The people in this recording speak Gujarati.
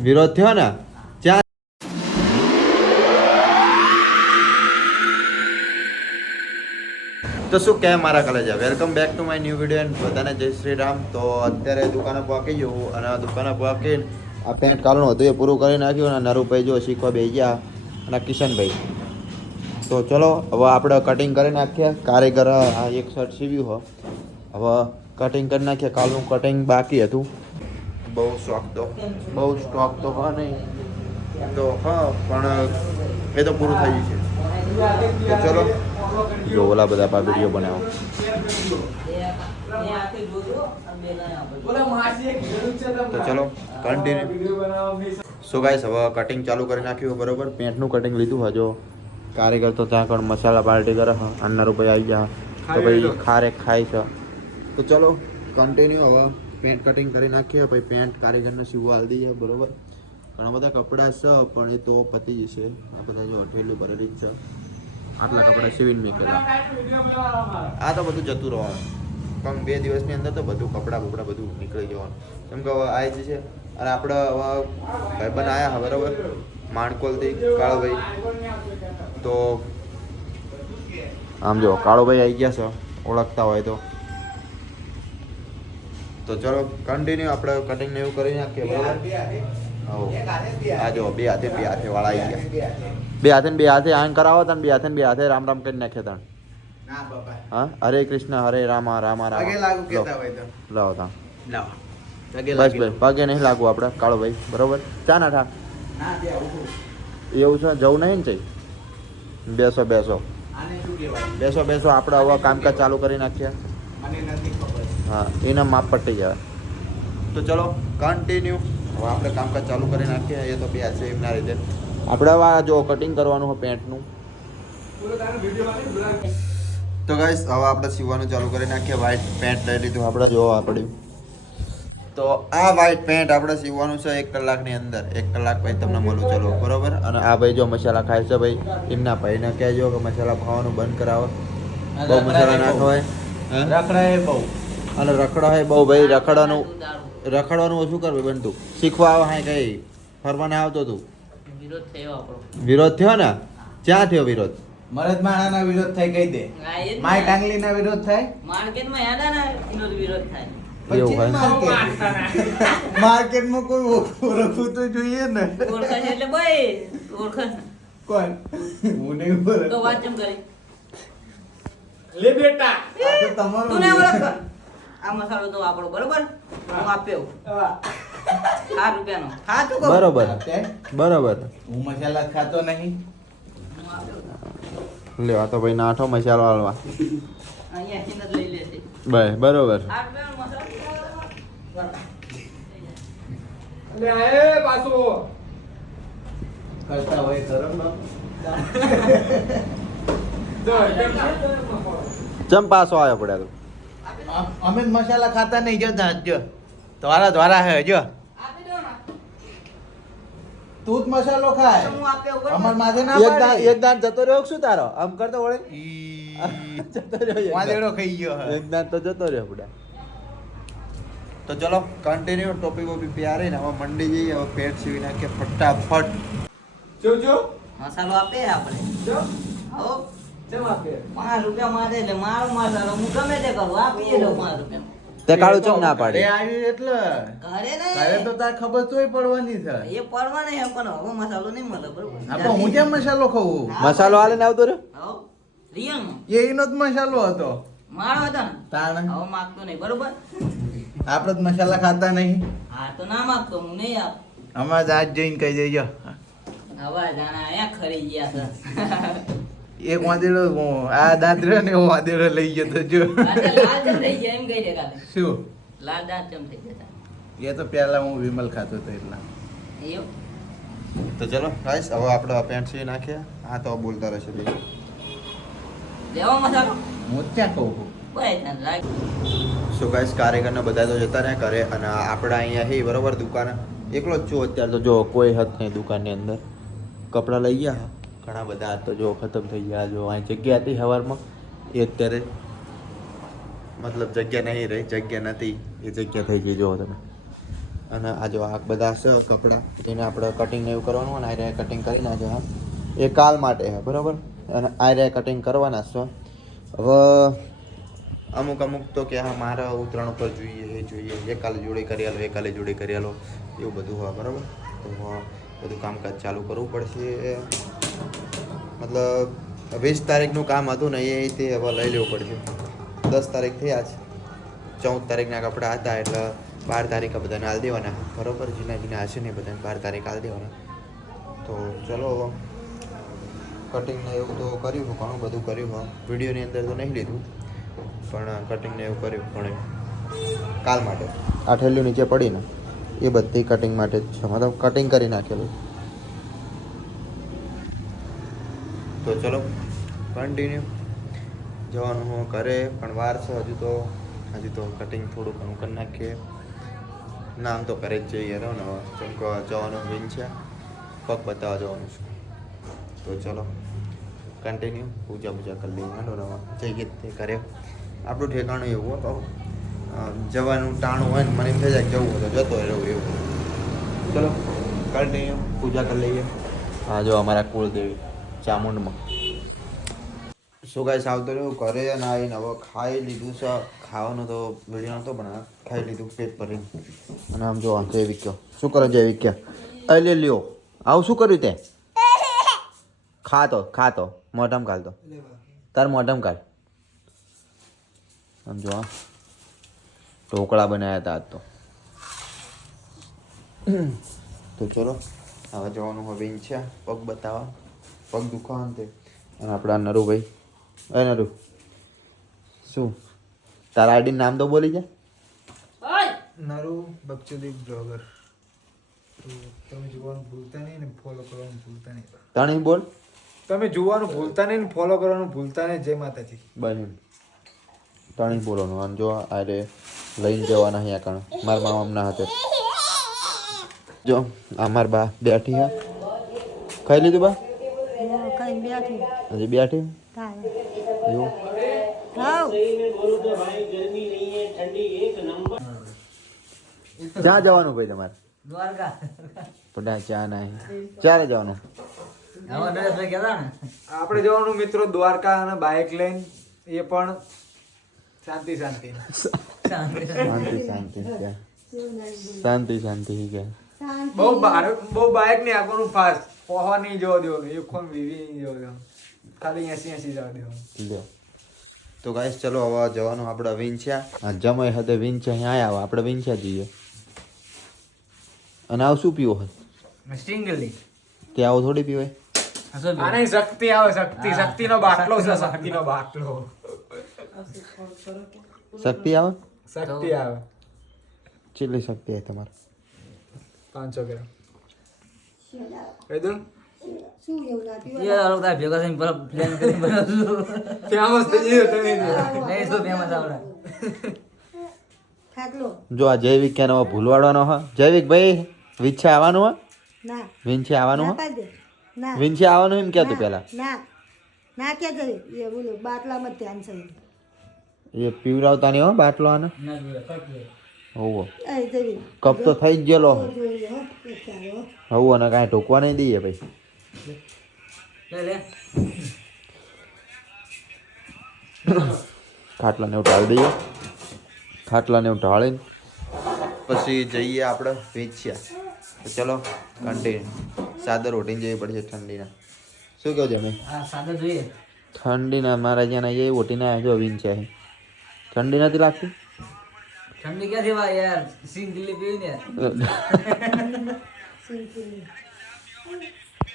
વિરોધ થયો ને, ત્યાં તો શું કહે મારા કલેજા welcome back to my new video and બધાને જય શ્રી રામ. તો અત્યારે દુકાને પહોંચી ગયું અને દુકાન પહોંચીને આ પેન્ટ કાલનું હતું, એ પૂરું કરી નાખ્યું અને નરુભાઈ જો શીખવા બે ગયા અને કિશનભાઈ. તો ચલો, હવે આપણે કટિંગ કરી નાખીએ. કારીગર આ એક શર્ટ સીવ્યું હવે કટિંગ કરી નાખીએ. કાલનું કટિંગ બાકી હતું. બહુ શોખ તો. બહુ સ્ટોક તો હા નહીં. તો હા પણ એ તો પૂરું થઈ ગયું છે. તો ચલો. જો ઓલા બધા પા વીડિયો બનાવો. તો ચલો કન્ટિન્યુ સો ગાઈસ હવે કટિંગ ચાલુ કરી નાખ્યું બરોબર? પેન્ટનું કટિંગ લીધું હજો કારીગર તો ત્યાં કણ મસાલા પાર્ટી કરે અન્ના રૂપિયા આવી ગયા. તો ભાઈ ખારે ખાય છે. તો ચલો કન્ટિન્યુ હવે. પેન્ટ કટિંગ કરી નાખીએ, પછી પેન્ટ કારીગરને સીવવા હાલ દઈએ બરોબર? ઘણા બધા કપડાં છે, પણ એ તો પતી જશે. આ બધા જો અઠવેલું ભરેલી જ છે. આટલા કપડાં સીવીને મેકેલા. આ તો બધું જતું રહેવાનું. પણ બે દિવસની અંદર તો બધું કપડાં બપડા બધું નીકળી જવાનું. કેમ કે હવે આ જ છે અને આપણે હવે ભાઈબંધ આવ્યા બરાબર? માણકોલથી કાળોભાઈ. તો આમ જો, કાળોભાઈ આવી ગયા છે. ઓળખતા હોય તો. તો ચલો કન્ટિન્યુ આપણે કટિંગ ને એવું કરી નાખીએ બરાબર? આ જો બે હાથે બે હાથે વાળા આવી ગયા. બે હાથે બે હાથે. આન કરાવો તને બે હાથે બે હાથે રામ રામ કરી નાખે તને. હા? હરે કૃષ્ણ હરે રામા રામા રામ. લાવો તા બસ ભાઈ પગે નહીં લાગુ આપણે કાળો ભાઈ. બરોબર? ચા ના ઠા. એવું છે? જવું નહીં ને ચઈ બેસો બેસો. બેસો બેસો. આપણે હવે કામકાજ ચાલુ કરી નાખીએ. હા એના માપ પટી જાય તો ચલો કન્ટિન્યુ હવે આપણે કામકાજ ચાલુ કરી નાખીએ. એ તો બે છે એમના રીતે આપણે હવે આ જો કટિંગ કરવાનું હોય પેન્ટનું. તો ગાઈસ હવે આપણે સીવવાનું ચાલુ કરી નાખીએ. વ્હાઈટ પેન્ટ લઈ લીધું આપણે. જોવા પડ્યું તો આ વ્હાઈટ પેન્ટ આપણે સીવવાનું છે એક કલાકની અંદર. એક કલાક પછી તમને મળું ચલો બરોબર? અને આ ભાઈ જો મસાલા ખાય છે ભાઈ એમના ભાઈને કહેજો કે મસાલા ખાવાનું બંધ કરાવો. બહુ મસાલા ના ખવાય. રખડાય બહુ. અને રખડો હે બહુ. ભાઈ રખડવાનું રખડવાનું ઓછું કરવું બનતું શીખવા આવે હા કઈ. ફરવા ના આવતો તું. વિરોધ થયો આપણો. વિરોધ થયો ને? ક્યાં થયો વિરોધ? મરદ માણાના વિરોધ થઈ ગઈ દે. માય ટાંગલીના વિરોધ થાય? માર્કેટમાં યાદાના વિરોધ થાય. માર્કેટમાં. કોઈ ઓળખવું તો જોઈએ ને. ઓળખે એટલે ભાઈ ઓળખે કોણ હું નહીં તો વાત કેમ કરી? લે બેટા તમારો તું ને ઓળખ વિરોધ. આ મસાલો તો વાપરો બરોબર? હું. આપ્યો હા. સાત રૂપિયાનો. સાચું કહું. બરોબર. બરોબર. હું મસાલા ખાતો નહીં. લેવા લ્યો આ તો ભાઈ નાઠો મસાલો હાલવા. ભાઈ બરોબર. કરતા હોય ચમ પાછો આવ્યો પડ્યા અમે મસાલા ખાતા નહીં જો દાંત જો. તમારા દ્વારા હે જો. આપી તું જ મસાલો ખાય. તો હું આપ્યો બરોબર. અમાર માથે ના એક દાન એક દાન જતો રહ્યો શું તારો? આમ કરતો વળે? જતો રહ્યો વાલેડો ખાઈ ગયો હે. એક દાન તો જતો રહ્યો બુડા. તો ચલો કન્ટિન્યુ ટોપિક ઓપી પ્યારે ને હવે મંડી જઈએ હવે પેટ સીવી નાખીએ ફટાફટ. જો જો. મસાલો આપે આપણે. જો. હો. કેમ આપે પાંચ રૂપિયા મારે એટલે મારો મસાલો હું ગમે તે કાળું ચમ ના પાડે? એટલે. ઘરે ઘરે તો તાર ખબર તોય પડવાની છે. એ પડવા નહીં પણ હવે મસાલો નહીં મળે બરોબર. હા, પણ હું કેમ મસાલો ખાવું મસાલો આલે ને આવતો રે હો રિયલમાં. એ એનો જ મસાલો હતો. મારો હતો ને? તાણ. હવે માગતો નહીં બરોબર? આપણે જ મસાલા ખાતા નહીં. હા તો ના માગતો હું નહીં આપ. અમાર આજ જઈને કહી દેજો. હવે જાણા અહીંયા ખરી ગયા છે. એક વાંદેડો હું- આ દાંત રહ્યો ને એવો વાંદેડો લઈ ગયો તો જો. શું? લાલ દાંત કેમ થઈ ગયા એ તો પહેલા હું વિમલ ખાતો હતો એટલા. તો ચલો ગાઈસ હવે આપણે પેન્ટ સીવી નાખીએ. હા તો બોલતા રહેશે ભાઈ લેવો મસાલો? હું ત્યાં કહું? છું સો ગાઈસ કારીગરને બધા તો જતા રહ્યા કરે અને આપણે અહીંયા હે બરોબર દુકાન. એકલો જ છું અત્યારે તો જો કોઈ હત નહીં દુકાનની અંદર. કપડાં લઈ ગયા? ઘણા બધા તો જો ખતમ થઈ ગયા, જો અહીં જગ્યા હતી સવારમાં એ અત્યારે મતલબ જગ્યા નહીં રહી, જગ્યા નથી, એ જગ્યા થઈ ગઈ જોવો તમે. અને આ જો આ બધા છે કપડાં એને આપણે કટિંગ એવું કરવાનું અને આયરે કટિંગ કરી નાખજો હા એ કાલ માટે છે, બરાબર? અને આયરે કટિંગ કરવાના છે. હવે અમુક અમુક તો કે હા, મારા ઉત્તરાયણ ઉપર જોઈએ, એ જોઈએ એ કાલે જોડે કરી આલો એ કાલે જોડે કરી આલો, એવું બધું હોય, બરાબર? તો બધું કામકાજ ચાલુ કરવું પડશે. મતલબ વીસ તારીખનું કામ હતું ને એ તે હવે લઈ લેવું પડશે. દસ તારીખ થયા છે. ચૌદ તારીખના કપડાં હતા એટલે બાર તારીખે બધાને હાલ દેવાના. બરોબર? જીના જીના હશે ને બધાને બાર તારીખ હાલ દેવાના. તો ચલો કટિંગને એવું તો કર્યું છે, ઘણું બધું કર્યું છે. વિડીયોની અંદર તો નહીં લીધું પણ કટિંગ ને એવું કર્યું ઘણું. કાલ માટે. આ નીચે પડીને. એ બધી કટિંગ માટે જ છે. મતલબ કટિંગ કરી નાખેલું. તો ચલો કન્ટિન્યુ જવાનું હું ઘરે, પણ વાર છે હજુ તો. હજુ તો કટિંગ થોડું ઘણું કરી નાખીએ. નામ તો કરે જ જઈએ તો ને જેમ કે જવાનું વિન છે. પગ બતાવવા જવાનું છે. તો ચલો કન્ટિન્યુ પૂજા પૂજા કરી લઈએ. હાલો રવા. જઈએ તે કરે આપણું ઠેકાણું એવું હોય જવાનું ટાણું હોય ને, મને એમ થઈ જાય જવું હોય તો જતો રહેવું એવું. ચલો કન્ટિન્યુ પૂજા કરી લઈએ. હા જો અમારા કુળદેવી. ચામુંડમાં. શું કાંઈ આવતો રહ્યું ઘરે અને આવીને હવે ખાઈ લીધું છે. ખાવાનું તો વીડિયો નહોતો પણ ખાઈ લીધું પેટ ભરીને. અને આમ જો જૈવિક વિક્યો શું કરો જય કયો? અલે લ્યો. આવું શું કર્યું તે? ખાતો ખાતો. મોઢામ કાઢતો તાર મોઢામ કાઢ આમ જો ઢોકળા બનાવ્યા હતા આજ તો. તો ચલો, હવે જવાનું હવે છે. પગ બતાવવા. પગ દુખાવા ને તે. અને આપણા નરુભાઈ. એ નરુ શું? તારા આઈડી નામ તો બોલી જા. નરુ બક્ષુદીપ બ્લોગર તમે જોવાનું ભૂલતા નહીં ને ફોલો કરવાનું ભૂલતા નહીં. તણી બોલ. તમે જોવાનું ભૂલતા નહીં ને ફોલો કરવાનું ભૂલતા નહીં. જય માતાજી. બને. તણી બોલવાનું. અને જો આરે લઈને જવાના અહીંયા કણ. મારા મામાના હાથે. જો આ માર બા બેઠી હા. ખાઈ લીધું બા? કઈ બેઠી. હજી બેઠી? એવું? ક્યાં જવાનું ભાઈ તમારે? દ્વારકા. પડા ચા નહીં. ક્યારે જવાનું? ને? આપણે જવાનું મિત્રો દ્વારકા અને બાઇક લઈને એ પણ શાંતિ શાંતિ. શાંતિ. શાંતિ. શાંતિ કે શાંતિ શાંતિ કે બહુ બાર- બહુ બાઇક નહીં આપવાનું ફાસ્ટ પોહવા નહીં જોવા દેવાનું એક વીવી નહીં જોવા દેવાનું ખાલી એસી એસી જવા દેવાનું લ્યો. તો ગાઈસ ચલો હવે જવાનું આપણે વિંછ્યા જમય હદે વિંછ્યા અહીંયા આવ્યા આપણે વિંછ્યા જઈએ. અને આવ શું પીવો હોય? સ્ટિંગલી તે આવો થોડી પીવાય? આને શક્તિ આવે શક્તિ શક્તિનો બાટલો છે શક્તિનો બાટલો. શક્તિ આવે? શક્તિ આવે. કેટલી શક્તિ આવે તમારે? પાંચસો ગ્રામ. દઉં શું એવું ના પીવા ભેગા થઈને પેલા plan કરીને બનાવશું. ફેમસ થઈ ગયો તમે નહીં શું famous આવડે. જો આ જૈવિક ક્યાં ભૂલવાડવાનો હા. જૈવિક ભાઈ વિંછે આવવાનું હા? ના. વિંછે આવવાનું ના હા ના. વિંછે આવવાનું એમ કહેતું પેલા ના. ના કે જઈ એ બોલો બાટલામાં ધ્યાન છે. એ પીવડાવતા નહીં હો બાટલો આને. ના. હોવો. કપ તો થઈ જ ગયેલો. હોવો અને કાંઈ ઢોકવા નહીં દઈએ ભાઈ લે લે. ખાટલાને એવું ઢાળી દઈએ. ખાટલાને એવું ઢાળીને પછી જઈએ આપણે વેચ્યા. તો ચલો કન્ટિન્યુ સાદર ઓઢીને જવી પડશે ઠંડીના. શું કહો જમે અમે? જોઈએ. ઠંડીના મારા જ્યાં એ આવ્યા જો વિન છે ઠંડી નથી લાગતી? ઠંડી ક્યાંથી ભાઈ યાર? સિંગલી પીવી ને